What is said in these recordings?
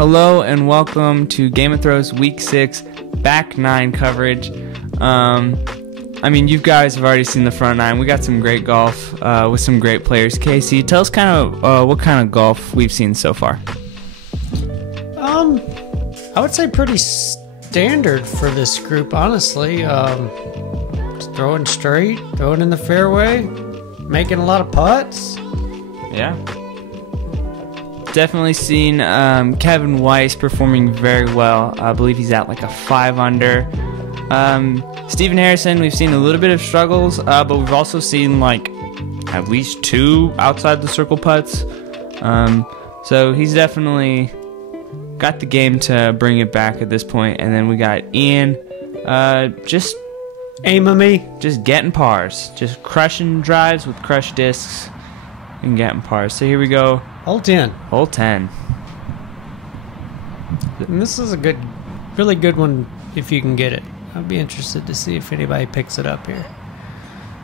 Hello and welcome to Game of Thrones Week 6 Back 9 coverage. You guys have already seen the front 9. We got some great golf with some great players. Casey, tell us kind of what kind of golf we've seen so far. I would say pretty standard for this group, honestly. Just throwing straight, throwing in the fairway, making a lot of putts. Yeah. Definitely seen Kevin Weiss performing very well. I believe he's at like a 5 under. Stephen Harrison, we've seen a little bit of struggles, but we've also seen like at least 2 outside the circle putts. So he's definitely got the game to bring it back at this point. And then we got Ian, just just getting pars, just crushing drives with crushed discs and getting pars. So here we go. Hole 10. Hole 10. And this is a really good one if you can get it. I'd be interested to see if anybody picks it up here.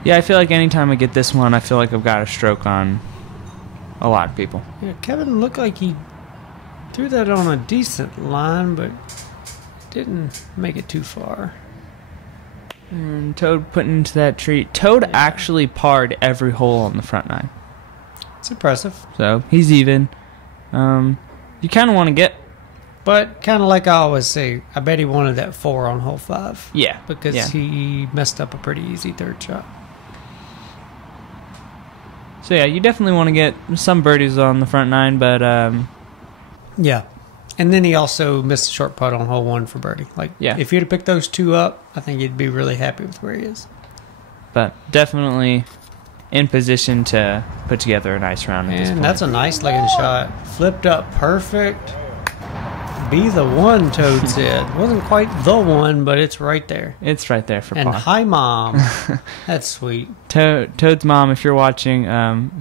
Yeah, I feel like anytime I get this one, I feel like I've got a stroke on a lot of people. Yeah, Kevin looked like he threw that on a decent line, but didn't make it too far. And Toad putting into that tree. Toad actually parred every hole on the front 9. It's impressive. So he's even. You kind of want to get. But kind of like I always say, I bet he wanted that 4 on hole 5. Yeah. Because he messed up a pretty easy third shot. So yeah, you definitely want to get some birdies on the front 9, but yeah. And then he also missed a short putt on hole 1 for birdie. If he'd have picked those 2 up, I think he'd be really happy with where he is. But definitely in position to put together a nice round at this point. And that's a nice looking shot. Flipped up perfect. Be the one, Toad said. Wasn't quite the one, but it's right there. It's right there for And par. hi, Mom. That's sweet. Toad's mom, if you're watching,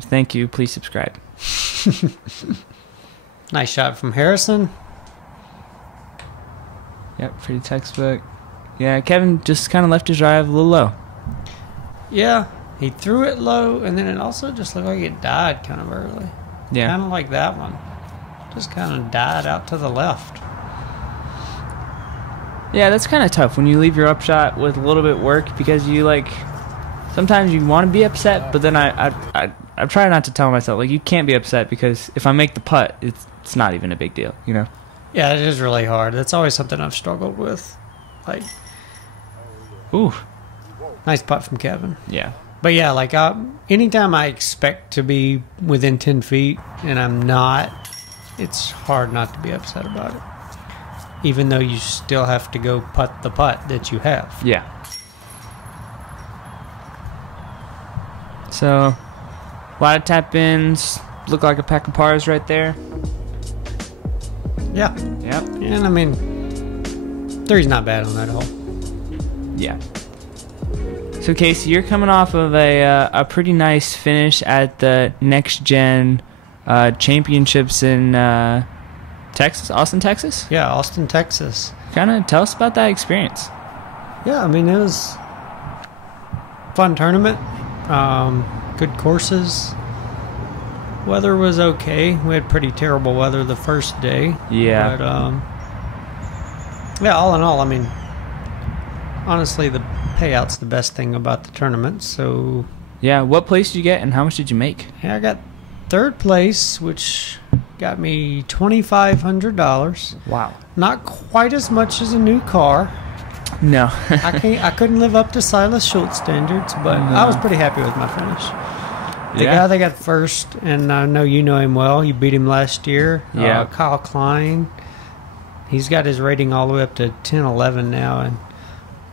thank you. Please subscribe. Nice shot from Harrison. Yep, pretty textbook. Yeah, Kevin just kind of left his drive a little low. Yeah, he threw it low, and then it also just looked like it died kind of early. Yeah. Kind of like that one. Just kind of died out to the left. Yeah, that's kind of tough when you leave your upshot with a little bit work, because you sometimes you want to be upset, but then I try not to tell myself you can't be upset, because if I make the putt, it's not even a big deal, you know. Yeah, it is really hard. That's always something I've struggled with. Ooh, nice putt from Kevin. Yeah. But yeah, anytime I expect to be within 10 feet and I'm not, it's hard not to be upset about it. Even though you still have to go putt the putt that you have. Yeah. So, a lot of tap-ins. Look like a pack of pars right there. Yeah. Yep. And 3's not bad on that hole. Yeah. So Casey, you're coming off of a pretty nice finish at the Next Gen Championships in Texas, Austin, Texas. Yeah, Austin, Texas. Kind of tell us about that experience. Yeah, it was a fun tournament. Good courses. Weather was okay. We had pretty terrible weather the first day. Yeah. But all in all, honestly, the payout's the best thing about the tournament. So yeah, what place did you get, and how much did you make? Yeah, I got 3rd place, which got me $2,500. Wow. Not quite as much as a new car. No. I couldn't live up to Silas Schultz standards, but I was pretty happy with my finish. The guy that got first, and I know you know him well. You beat him last year. Yeah. Kyle Klein. He's got his rating all the way up to 10-11 now, and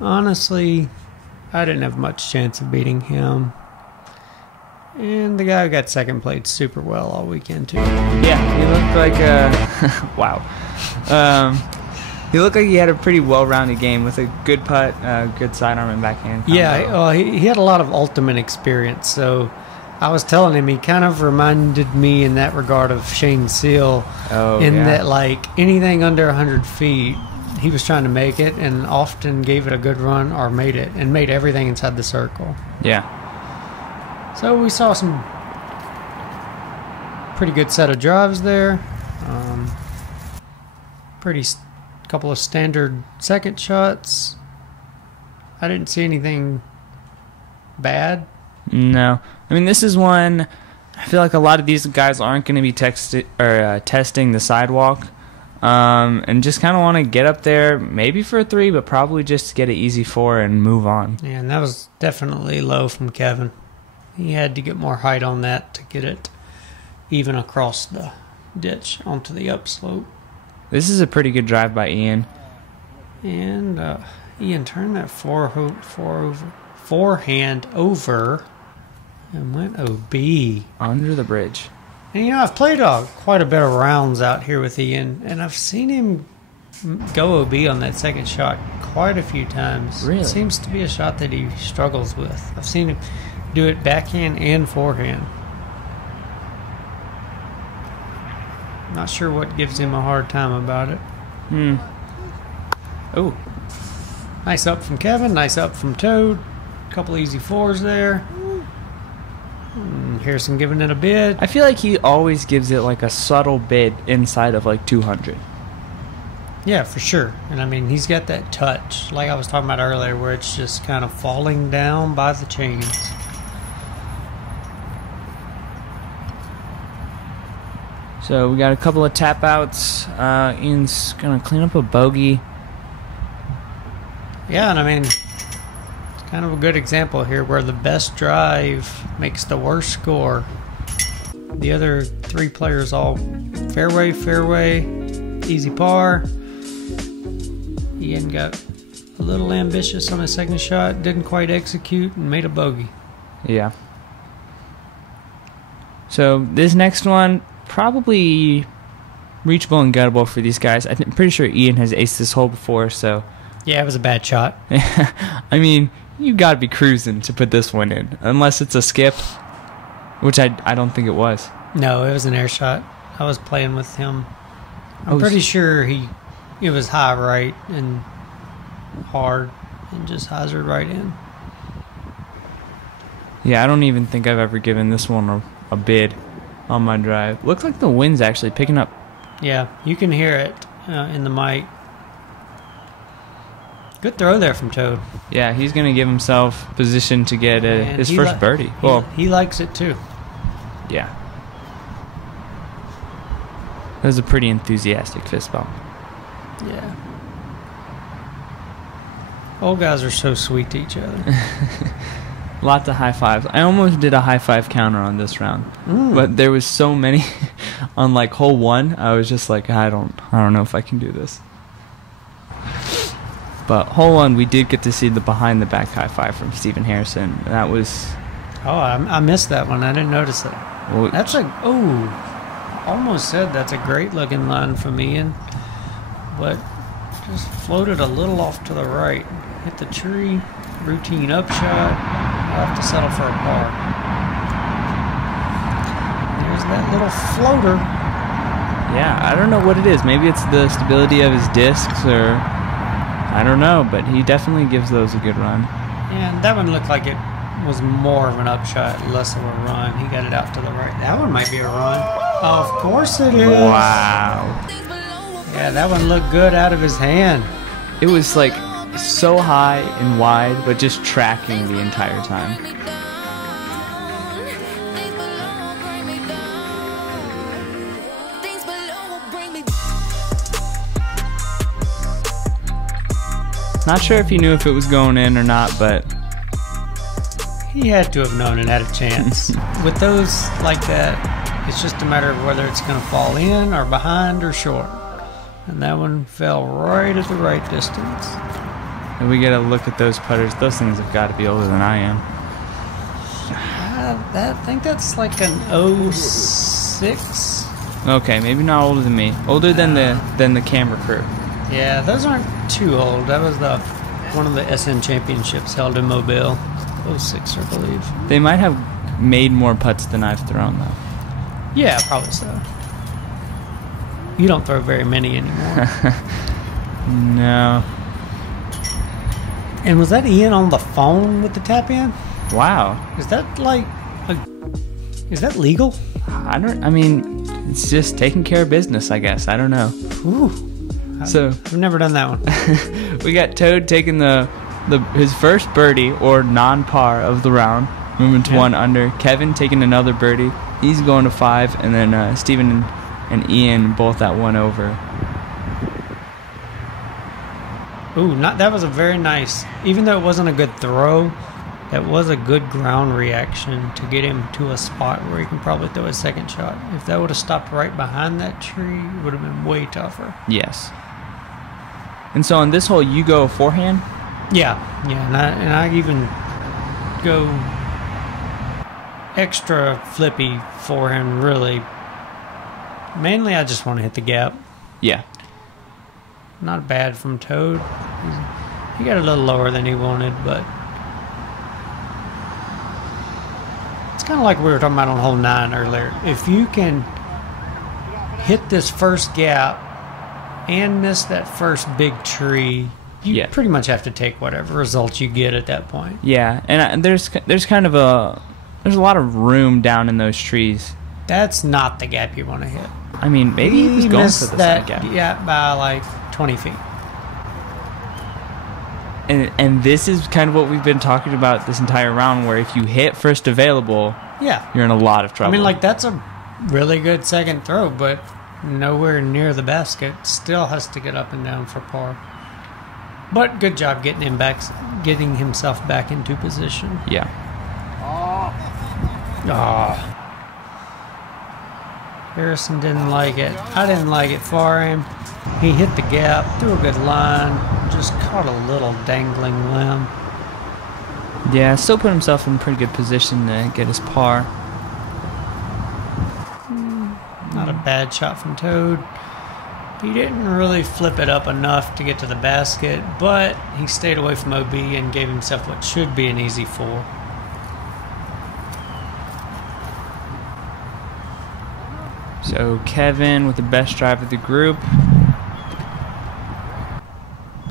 honestly, I didn't have much chance of beating him. And the guy who got second played super well all weekend too. Yeah, he looked like wow. He looked like he had a pretty well-rounded game with a good putt, good sidearm and backhand combo. Yeah, he had a lot of ultimate experience. So I was telling him he kind of reminded me in that regard of Shane Seal. That anything under 100 feet, he was trying to make it and often gave it a good run or made it and made everything inside the circle. Yeah. So we saw some pretty good set of drives there. couple of standard second shots. I didn't see anything bad. No. I mean, this is one, I feel like a lot of these guys aren't going to be testing the sidewalk. And just kind of want to get up there, maybe for a 3, but probably just to get an easy 4 and move on. Yeah, and that was definitely low from Kevin. He had to get more height on that to get it even across the ditch onto the upslope. This is a pretty good drive by Ian. And Ian turned that forehand over and went OB. Under the bridge. And, you know, I've played quite a bit of rounds out here with Ian, and I've seen him go OB on that second shot quite a few times. Really? It seems to be a shot that he struggles with. I've seen him do it backhand and forehand. Not sure what gives him a hard time about it. Oh. Nice up from Kevin, nice up from Toad. Couple easy 4s there. Harrison giving it a bid. I feel like he always gives it like a subtle bid inside of like 200. Yeah, for sure. And I mean, he's got that touch, like I was talking about earlier, where it's just kind of falling down by the chains. So we got a couple of tap outs. Ian's going to clean up a bogey. Yeah, and I mean, it's kind of a good example here where the best drive makes the worst score. The other 3 players all fairway, fairway, easy par. Ian got a little ambitious on his second shot, didn't quite execute, and made a bogey. Yeah. So this next one, probably reachable and gettable for these guys. I'm pretty sure Ian has aced this hole before, so... Yeah, it was a bad shot. I mean, you got to be cruising to put this one in, unless it's a skip, which I don't think it was. No, it was an air shot. I was playing with him. I'm pretty sure it was high right and hard and just hazard right in. Yeah, I don't even think I've ever given this one a bid on my drive. Looks like the wind's actually picking up. Yeah, you can hear it in the mic. Good throw there from Toad. Yeah, he's going to give himself position to get his first birdie. He likes it too. Yeah. That was a pretty enthusiastic fist bump. Yeah. Old guys are so sweet to each other. Lots of high fives. I almost did a high five counter on this round, but there was so many on like hole 1. I was just like, I don't know if I can do this. But hole 1, we did get to see the behind the back high five from Stephen Harrison. That was... Oh, I missed that one. I didn't notice it. Well, that's almost said that's a great looking line from Ian, but just floated a little off to the right. Hit the tree, routine upshot. I'll have to settle for a par. There's that little floater. Yeah, I don't know what it is. Maybe it's the stability of his discs, or I don't know, but he definitely gives those a good run. Yeah, and that one looked like it was more of an upshot, less of a run. He got it out to the right. That one might be a run. Of course it is. Wow. Yeah, that one looked good out of his hand. It was like so high and wide, but just tracking the entire time. Not sure if he knew if it was going in or not, but he had to have known it had a chance. With those like that, it's just a matter of whether it's going to fall in or behind or short. And that one fell right at the right distance. And we get a look at those putters. Those things have got to be older than I am. I think that's like an 06. Okay, maybe not older than me. Older than the camera crew. Yeah, those aren't too old. That was one of the SN championships held in Mobile. 06, I believe. They might have made more putts than I've thrown, though. Yeah, probably so. You don't throw very many anymore. No. And was that Ian on the phone with the tap in? Wow. Is that is that legal? I mean, it's just taking care of business, I guess. I don't know. Ooh. So I've never done that one. we got Toad taking his first birdie or non-par of the round, moving to 1 under. Kevin taking another birdie. He's going to 5, and then Steven and Ian both at 1 over. Ooh, that was a very nice, even though it wasn't a good throw, that was a good ground reaction to get him to a spot where he can probably throw a second shot. If that would have stopped right behind that tree, it would have been way tougher. Yes. And so on this hole, you go forehand? Yeah, and I even go extra flippy forehand, really. Mainly, I just want to hit the gap. Yeah. Not bad from Toad. He got a little lower than he wanted, but it's kind of like we were talking about on hole 9 earlier. If you can hit this first gap and miss that first big tree, you pretty much have to take whatever results you get at that point. Yeah, and there's kind of a lot of room down in those trees. That's not the gap you want to hit. I mean, maybe he was going for the that gap. Yeah, by like 20 feet. And this is kind of what we've been talking about this entire round, where if you hit first available, you're in a lot of trouble. I mean, like, that's a really good second throw, but nowhere near the basket. Still has to get up and down for par. But good job getting himself back into position. Yeah. Harrison didn't like it. I didn't like it for him. He hit the gap, threw a good line, just caught a little dangling limb. Yeah, still put himself in pretty good position to get his par. Not a bad shot from Toad. He didn't really flip it up enough to get to the basket, but he stayed away from OB and gave himself what should be an easy 4. So Kevin with the best drive of the group.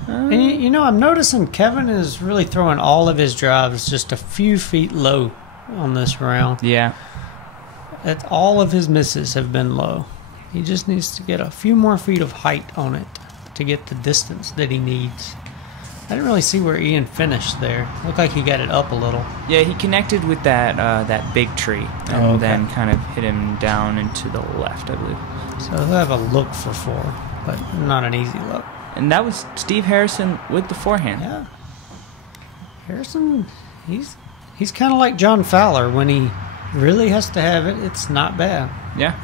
And you know, I'm noticing Kevin is really throwing all of his drives just a few feet low on this round. Yeah. All of his misses have been low. He just needs to get a few more feet of height on it to get the distance that he needs. I didn't really see where Ian finished there. Looked like he got it up a little. Yeah, he connected with that big tree and then kind of hit him down and to the left, I believe. So he'll have a look for 4, but not an easy look. And that was Steve Harrison with the forehand. Yeah. Harrison, he's kind of like John Fowler. When he really has to have it, it's not bad. Yeah.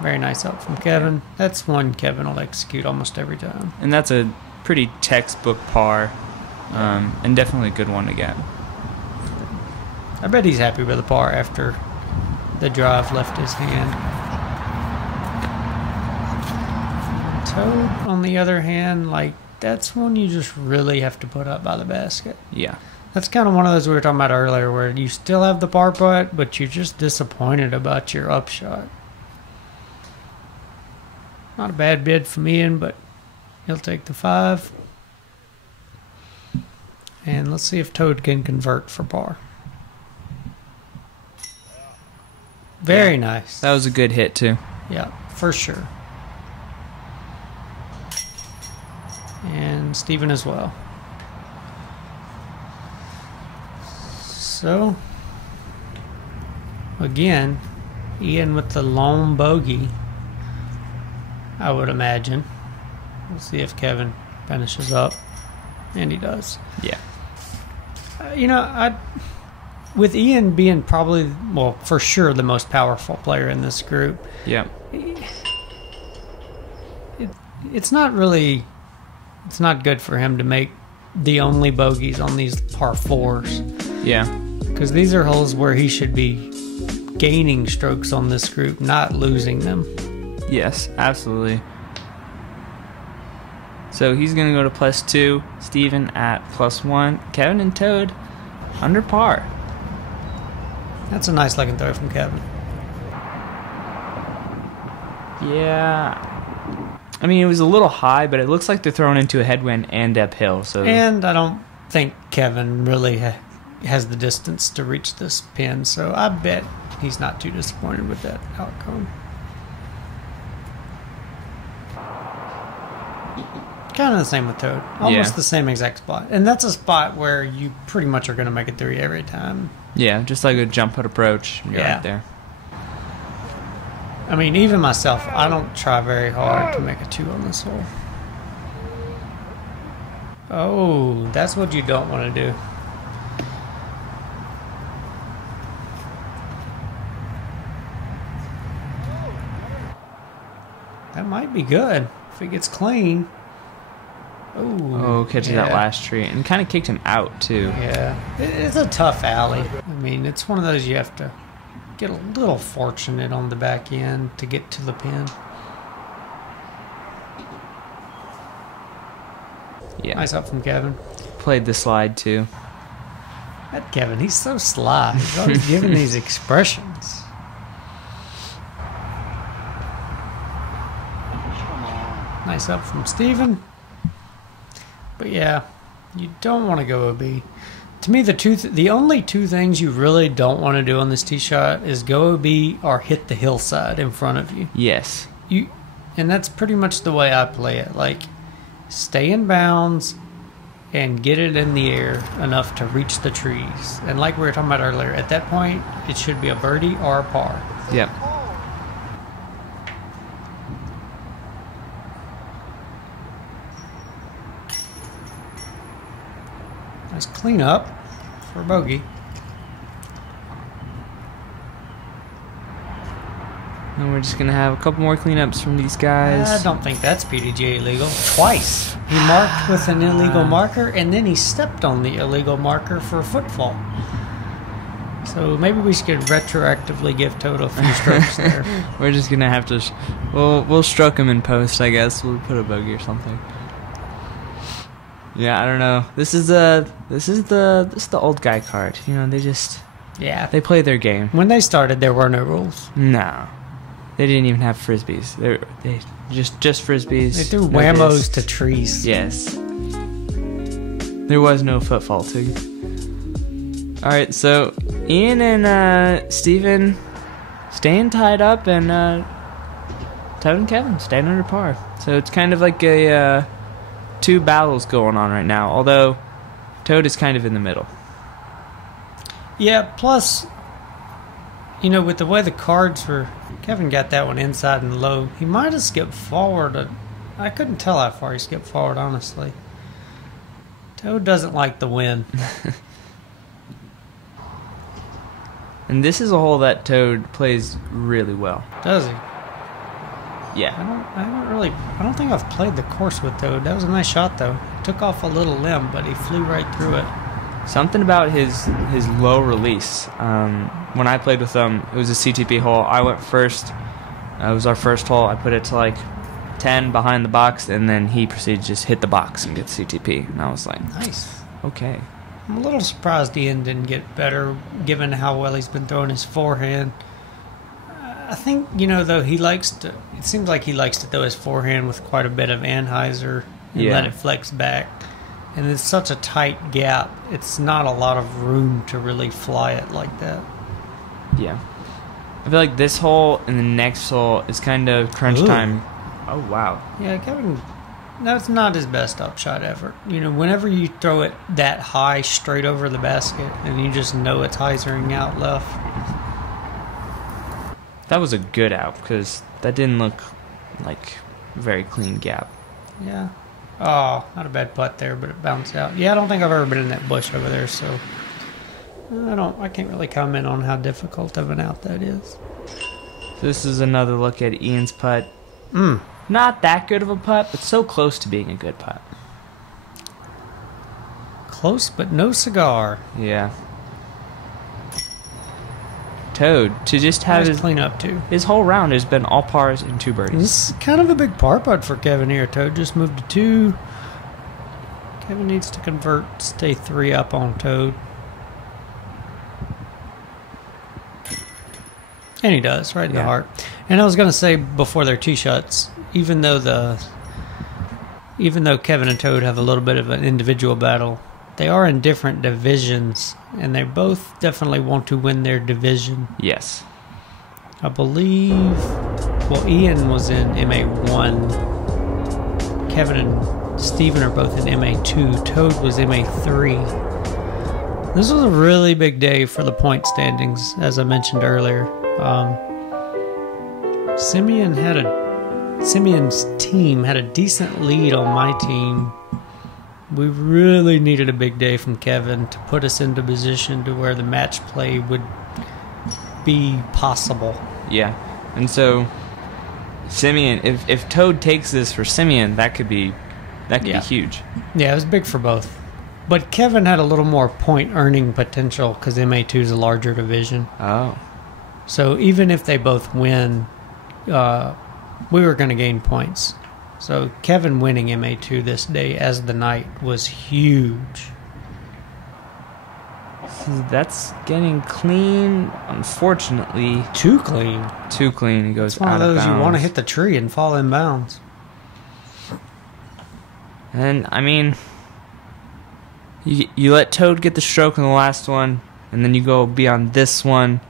Very nice help from Kevin. That's one Kevin will execute almost every time. And that's a pretty textbook par, and definitely a good one to get. I bet he's happy with the par after the drive left his hand. Toad, on the other hand, like, that's one you just really have to put up by the basket. Yeah. That's kind of one of those we were talking about earlier, where you still have the par putt, but you're just disappointed about your upshot. Not a bad bid from Ian, but he'll take the 5. And let's see if Toad can convert for par. Very nice. That was a good hit, too. Yeah, for sure. And Steven as well. So, again, Ian with the lone bogey, I would imagine. We'll see if Kevin finishes up. And he does. Yeah. You know, with Ian being probably, well, for sure the most powerful player in this group. Yeah. It's not good for him to make the only bogeys on these par 4s. Yeah. Because these are holes where he should be gaining strokes on this group, not losing them. Yes, absolutely. So he's going to go to +2. Steven at +1. Kevin and Toad under par. That's a nice looking throw from Kevin. Yeah. I mean, it was a little high, but it looks like they're throwing into a headwind and uphill. And I don't think Kevin really has the distance to reach this pin, so I bet he's not too disappointed with that outcome. Kind of the same with Toad. Almost the same exact spot. And that's a spot where you pretty much are going to make a 3 every time. Yeah, just like a jump put approach. You're right there. I mean, even myself, I don't try very hard to make a 2 on this hole. Oh, that's what you don't want to do. That might be good if it gets clean. Oh, catches that last tree. And kind of kicked him out, too. Yeah. It's a tough alley. I mean, it's one of those you have to get a little fortunate on the back end to get to the pin. Yeah. Nice up from Kevin. Played the slide, too. That Kevin, he's so sly. He's always giving these expressions. Nice up from Steven. But yeah, you don't want to go OB. To me, the only 2 things you really don't want to do on this tee shot is go OB or hit the hillside in front of you. Yes. And that's pretty much the way I play it. Like, stay in bounds and get it in the air enough to reach the trees. And like we were talking about earlier, at that point, it should be a birdie or a par. Yep. Nice clean up for bogey. And we're just going to have a couple more cleanups from these guys. I don't think that's PDGA illegal. Twice. He marked with an illegal marker, and then he stepped on the illegal marker for a footfall. So maybe we should retroactively give Toad a few strokes there. We're just going to have to... We'll stroke him in post, I guess. We'll put a bogey or something. Yeah, I don't know. This is the old guy card. You know, they play their game. When they started, there were no rules. No, they didn't even have frisbees. They just frisbees. They threw whammos to trees. Yes. There was no foot faulting. All right, so Ian and Steven staying tied up, and Toad and Kevin staying under par. So it's kind of like a 2 battles going on right now, although Toad is kind of in the middle. Yeah, plus, you know, with the way the cards were, Kevin got that one inside and low. He might have skipped forward. I couldn't tell how far he skipped forward, honestly. Toad doesn't like the win. And this is a hole that Toad plays really well. Does he? Yeah. I don't think I've played the course with Toad. That was a nice shot, though. Took off a little limb, but he flew right through it. Something about his low release. When I played with him, it was a CTP hole. I went first. It was our first hole. I put it to like 10 behind the box, and then he proceeded to just hit the box and get CTP. And I was like, nice. Okay. I'm a little surprised Ian didn't get better, given how well he's been throwing his forehand. I think, you know, though, it seems like he likes to throw his forehand with quite a bit of Anheuser and let it flex back. And it's such a tight gap, it's not a lot of room to really fly it like that. Yeah. I feel like this hole and the next hole is kind of crunch time. Oh, wow. Yeah, Kevin, that's not his best upshot effort. You know, whenever you throw it that high straight over the basket and you just know it's hyzering out left. That was a good out, because that didn't look like a very clean gap. Yeah. Oh, not a bad putt there, but it bounced out. Yeah, I don't think I've ever been in that bush over there, so I can't really comment on how difficult of an out that is. So this is another look at Ian's putt. Not that good of a putt, but so close to being a good putt. Close, but no cigar. Yeah. Toad to just have his clean up too. His whole round has been all pars and 2 birdies. This is kind of a big par putt for Kevin here. Toad just moved to 2. Kevin needs to convert, stay 3 up on Toad. And he does, right in the heart. And I was going to say before their tee shots, even though Kevin and Toad have a little bit of an individual battle, they are in different divisions, and they both definitely want to win their division. Yes. I believe, well, Ian was in MA1. Kevin and Steven are both in MA2. Toad was MA3. This was a really big day for the point standings, as I mentioned earlier. Simeon's team had a decent lead on my team. We really needed a big day from Kevin to put us into position to where the match play would be possible. Yeah. And so Simeon, if Toad takes this for Simeon, that could be huge. Yeah, it was big for both. But Kevin had a little more point earning potential because MA2 is a larger division. Oh. So even if they both win, we were going to gain points. So Kevin winning MA2 this day as the night was huge. See, that's getting clean, unfortunately. Too clean. Too clean. It goes one out of of those bounds. you want to hit the tree and fall in bounds. And, I mean, you let Toad get the stroke in the last one, and then you go beyond this one,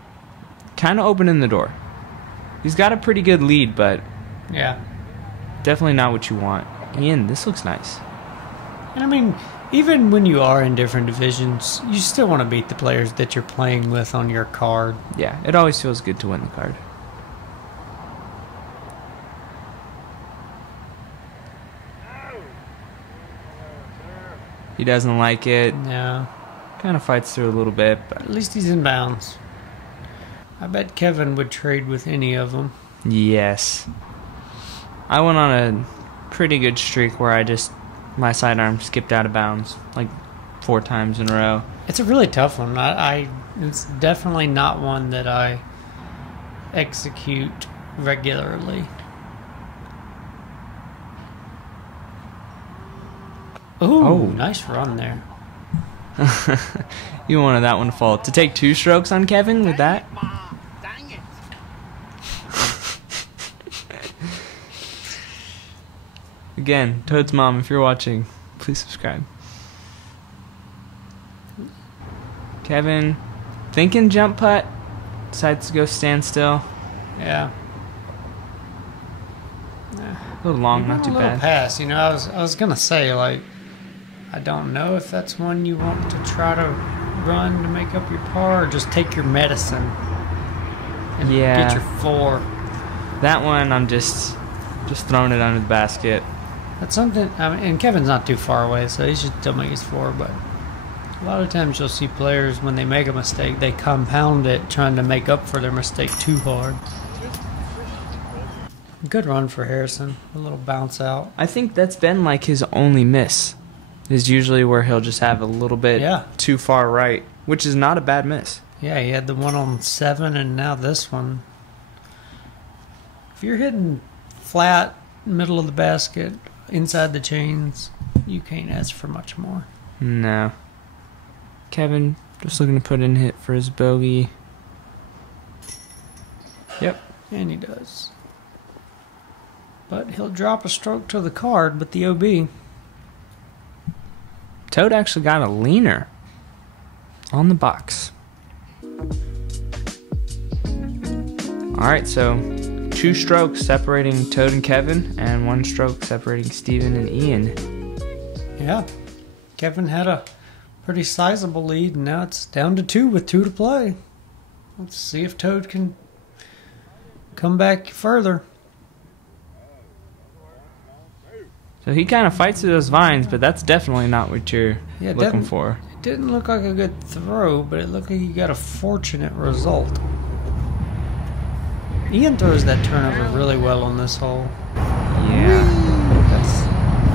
kind of opening the door. He's got a pretty good lead, but yeah, definitely not what you want. Ian, this looks nice. And I mean, even when you are in different divisions, you still want to beat the players that you're playing with on your card. Yeah, it always feels good to win the card. He doesn't like it. Yeah. Kind of fights through a little bit, but At least he's in bounds. I bet Kevin would trade with any of them. yes. I went on a pretty good streak where my sidearm skipped out of bounds like 4 times in a row. It's a really tough one. It's definitely not one that I execute regularly. Ooh, Oh. nice run there. You wanted that one to fall. To take 2 strokes on Kevin with that? Dang it. Again, Toad's mom, if you're watching, please subscribe. Kevin, thinking jump putt, decides to go stand still. Yeah. A little long, not too A little bad. pass. You know, I was gonna say, like, I don't know if that's one you want to try to run to make up your par, or just take your medicine and Yeah. get your 4. That one, I'm just throwing it under the basket. That's something. I mean, and Kevin's not too far away, so he should still make his 4. But a lot of times you'll see players when they make a mistake, they compound it, trying to make up for their mistake too hard. Good run for Harrison. A little bounce out. I think that's been like his only miss. Is usually where he'll just have a little bit too far right, which is not a bad miss. Yeah, he had the one on 7, and now this one. If you're hitting flat, middle of the basket, inside the chains, you can't ask for much more. No. Kevin just looking to put in hit for his bogey. Yep. And he does. But he'll drop a stroke to the card with the OB. Toad actually got a leaner on the box. Alright, so 2 strokes separating Toad and Kevin, and 1 stroke separating Steven and Ian. Yeah. Kevin had a pretty sizable lead, and now it's down to 2 with 2 to play. Let's see if Toad can come back further. So he kind of fights through those vines, but that's definitely not what you're looking for. It didn't look like a good throw, but it looked like he got a fortunate result. Ian throws that turnover really well on this hole. Yeah.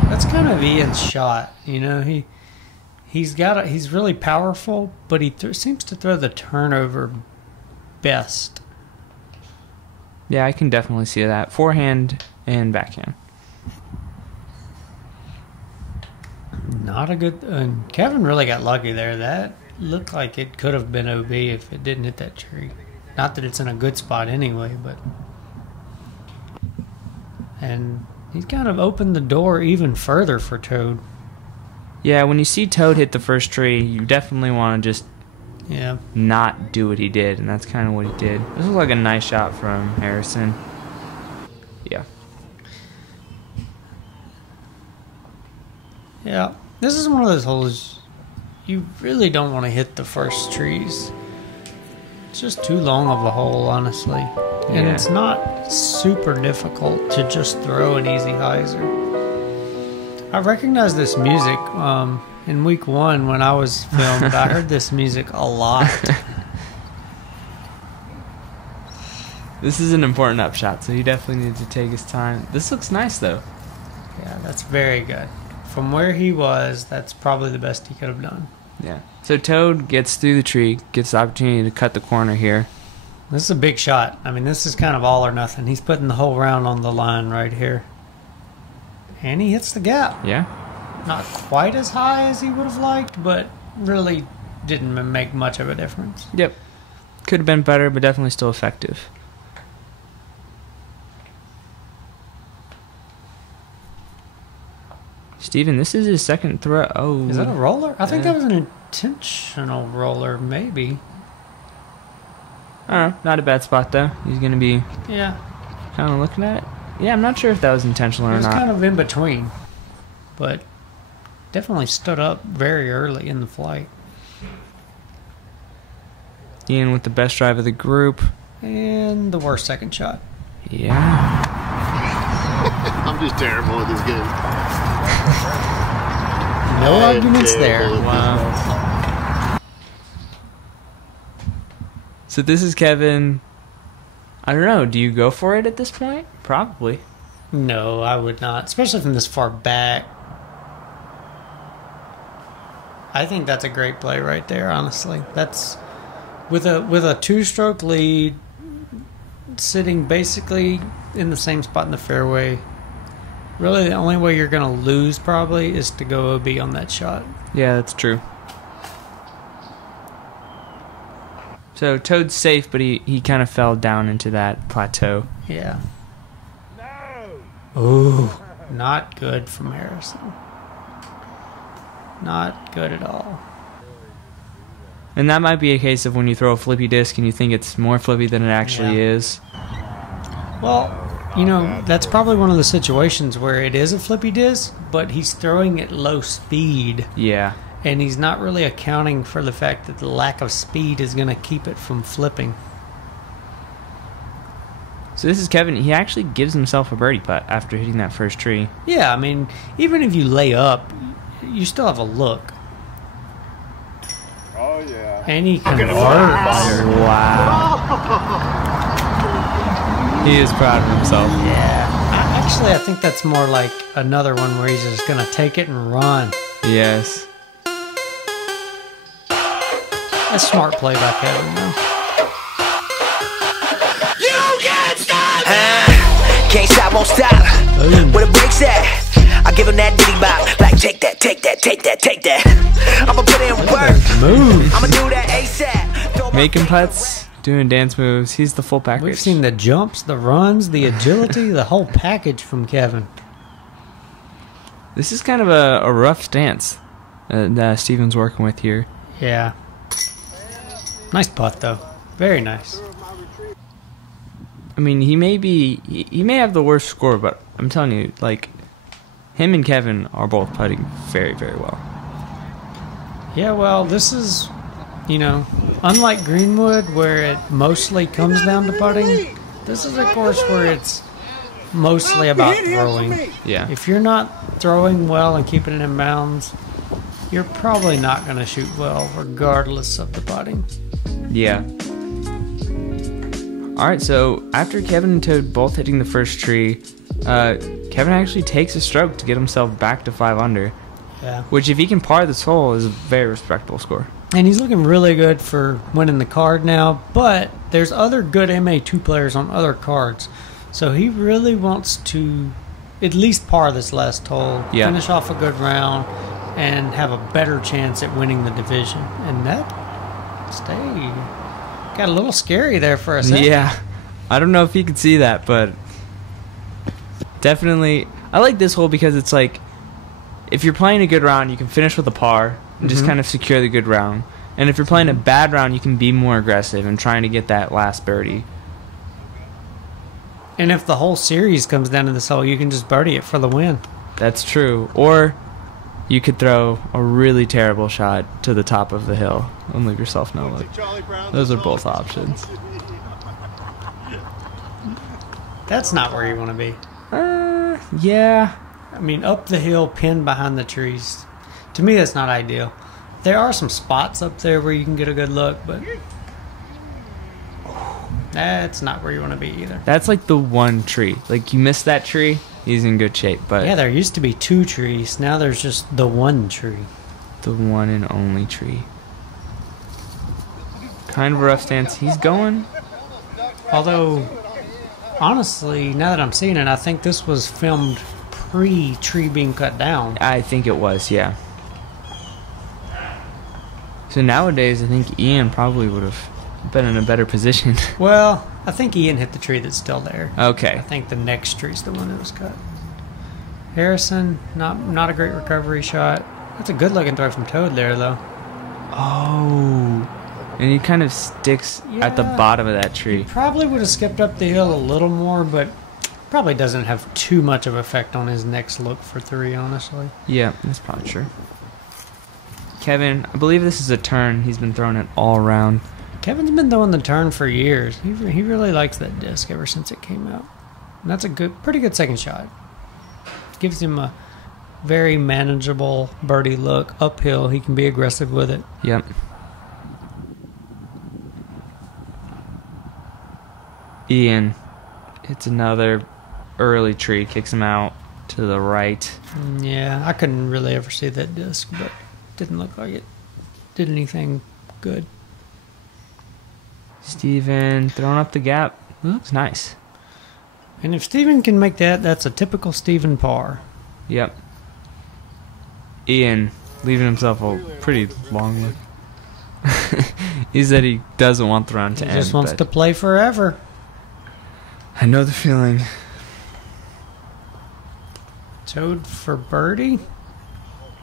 That's kind of Ian's shot. You know, he's really powerful, but he seems to throw the turnover best. Yeah, I can definitely see that. Forehand and backhand. Not a good. Kevin really got lucky there. That looked like it could have been OB if it didn't hit that tree. Not that it's in a good spot anyway, but. And he's kind of opened the door even further for Toad. Yeah, when you see Toad hit the first tree, you definitely want to just not do what he did, and that's kind of what he did. This was like a nice shot from Harrison. Yeah. Yeah, this is one of those holes you really don't want to hit the first trees. It's just too long of a hole, honestly. And it's not super difficult to just throw an easy hyzer. I recognized this music in week 1 when I was filmed. I heard this music a lot. This is an important upshot, so he definitely needs to take his time. This looks nice, though. Yeah, that's very good. From where he was, that's probably the best he could have done. Yeah. So Toad gets through the tree, gets the opportunity to cut the corner here. This is a big shot. I mean, this is kind of all or nothing. He's putting the whole round on the line right here. And he hits the gap. Yeah. Not quite as high as he would have liked, but really didn't make much of a difference. Yep. Could have been better, but definitely still effective. Steven, this is his second throw. Oh. Is that a roller? I think that was an intentional roller, maybe. I don't know. Not a bad spot, though. He's going to be kind of looking at it. Yeah, I'm not sure if that was intentional or not. It was kind of in between, but definitely stood up very early in the flight. Ian with the best drive of the group. And the worst second shot. Yeah. I'm just terrible at this game. No arguments there. Wow. So this is Kevin. I don't know. Do you go for it at this point? Probably. No, I would not. Especially from this far back. I think that's a great play right there, honestly. That's with a two-stroke lead, sitting basically in the same spot in the fairway. Really, the only way you're going to lose probably is to go OB on that shot. Yeah, that's true. So Toad's safe, but he kind of fell down into that plateau. Yeah. Ooh, not good from Harrison. Not good at all. And that might be a case of when you throw a flippy disc and you think it's more flippy than it actually is. Well, you know, that's probably one of the situations where it is a flippy disc, but he's throwing at low speed. Yeah. And he's not really accounting for the fact that the lack of speed is going to keep it from flipping. So this is Kevin. He actually gives himself a birdie putt after hitting that first tree. Yeah, I mean, even if you lay up, you still have a look. Oh, yeah. And he converts. Wow. He is proud of himself. Yeah. Actually, I think that's more like another one where he's just going to take it and run. Yes. A smart play by Kevin, though. You can't stop! Can't stop, won't stop. Where the brakes at? I give him that diddy bop. Like, take that, take that, take that, take that. I'ma put in work. Move. I'ma do that ASAP. Making putts, doing dance moves. He's the full package. We've seen the jumps, the runs, the agility, the whole package from Kevin. This is kind of a rough stance that Steven's working with here. Yeah. Nice putt, though. Very nice. I mean, he may have the worst score, but I'm telling you, like, him and Kevin are both putting very, very well. Yeah, well, this is, you know, unlike Greenwood, where it mostly comes down to putting, this is a course where it's mostly about throwing. Yeah. If you're not throwing well and keeping it in bounds, you're probably not going to shoot well, regardless of the putting. Yeah. Alright, so after Kevin and Toad both hitting the first tree, Kevin actually takes a stroke to get himself back to 5 under. Yeah. Which, if he can par this hole, is a very respectable score. And he's looking really good for winning the card now, but there's other good MA2 players on other cards. So he really wants to at least par this last hole, finish off a good round, and have a better chance at winning the division. And that got a little scary there for a second. Yeah. I don't know if he could see that, but definitely I like this hole because it's like if you're playing a good round, you can finish with a par and just kind of secure the good round. And if you're playing a bad round, you can be more aggressive and trying to get that last birdie. And if the whole series comes down to this hole, you can just birdie it for the win. That's true. Or you could throw a really terrible shot to the top of the hill and leave yourself no look. Those are both options. That's not where you want to be. Yeah. I mean, up the hill, pinned behind the trees. To me, that's not ideal. There are some spots up there where you can get a good look, but that's not where you want to be either. That's like the one tree. Like, you miss that tree, he's in good shape. But yeah, there used to be 2 trees. Now there's just the one tree. The one and only tree. Kind of a rough stance. He's going. Although, honestly, now that I'm seeing it, I think this was filmed pre-tree being cut down. I think it was, yeah. So nowadays, I think Ian probably would have been in a better position. Well, I think Ian hit the tree that's still there. Okay. I think the next tree's the one that was cut. Harrison, not a great recovery shot. That's a good looking throw from Toad there, though. Oh. And he kind of sticks at the bottom of that tree. Probably would have skipped up the hill a little more, but probably doesn't have too much of effect on his next look for 3, honestly. Yeah, that's probably true. Kevin, I believe this is a turn. He's been throwing it all around. Kevin's been throwing the turn for years. He really likes that disc ever since it came out. And that's a pretty good second shot. Gives him a very manageable birdie look. Uphill, he can be aggressive with it. Yep. Ian hits another early tree, kicks him out to the right. Yeah, I couldn't really ever see that disc, but didn't look like it did anything good. Steven throwing up the gap. Looks nice. And if Steven can make that, that's a typical Steven par. Yep. Ian leaving himself a pretty long look. He said he doesn't want the round to end. He just wants to play forever. I know the feeling. Toad for birdie.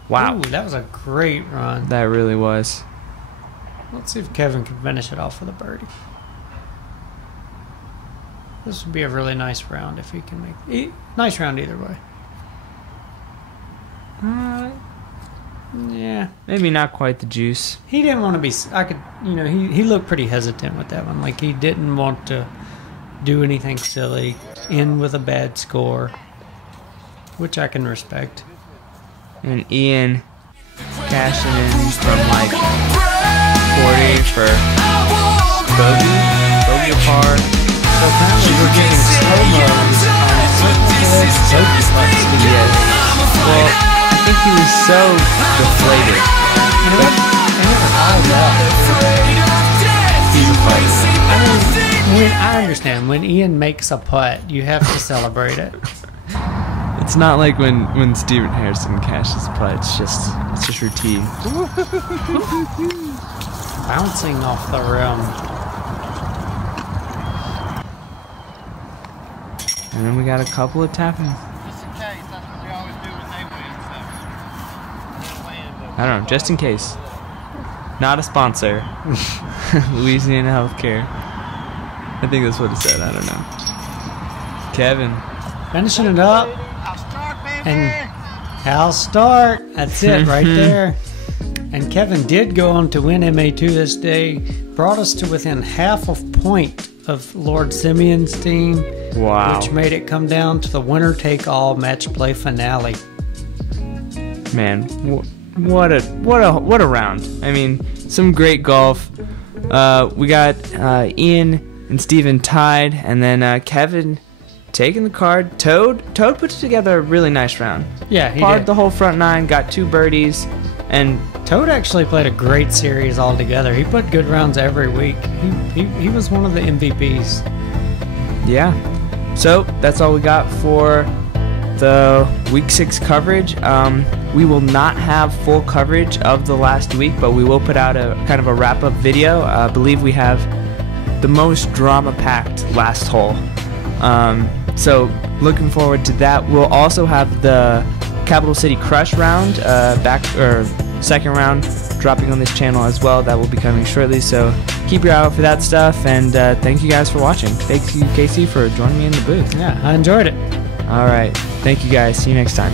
Wow. Ooh, that was a great run. That really was. Let's see if Kevin can finish it off with a birdie. This would be a really nice round if he can make nice round either way. Yeah, maybe not quite the juice. He didn't want to be. He looked pretty hesitant with that one. Like he didn't want to do anything silly, end with a bad score, which I can respect. And Ian cashing in from like 40 for bogey par. So apparently we're getting slow-mos on bogey putts. Yes. Well, I think he was so deflated. I understand. When Ian makes a putt, you have to celebrate it. It's not like when Steven Harrison cashes a putt. It's just routine. Bouncing off the rim. And then we got a couple of tappings. Just in case, that's what we always do when they win. So. I don't know, just in case. Not a sponsor. Louisiana Healthcare. I think that's what it said. I don't know. Kevin. Finishing it up. I'll start, baby. And I'll start. That's it right there. And Kevin did go on to win MA2 this day. Brought us to within half a point of Lord Simeon's team. Wow. Which made it come down to the winner-take-all match play finale. Man, what a round. I mean, some great golf. We got Ian and Steven tied, and then Kevin taking the card. Toad put together a really nice round. Yeah, he Parred did. the whole front 9, got 2 birdies, and Toad actually played a great series altogether. He put good rounds every week. He was one of the MVPs. Yeah. So that's all we got for the week 6 coverage. We will not have full coverage of the last week, but we will put out a kind of a wrap-up video. I believe we have the most drama-packed last hole. So looking forward to that. We'll also have the Capital City Crush round, second round, dropping on this channel as well. That will be coming shortly, so keep your eye out for that stuff. And thank you guys for watching. Thank you, Casey, for joining me in the booth. Yeah, I enjoyed it. All right, thank you guys. See you next time.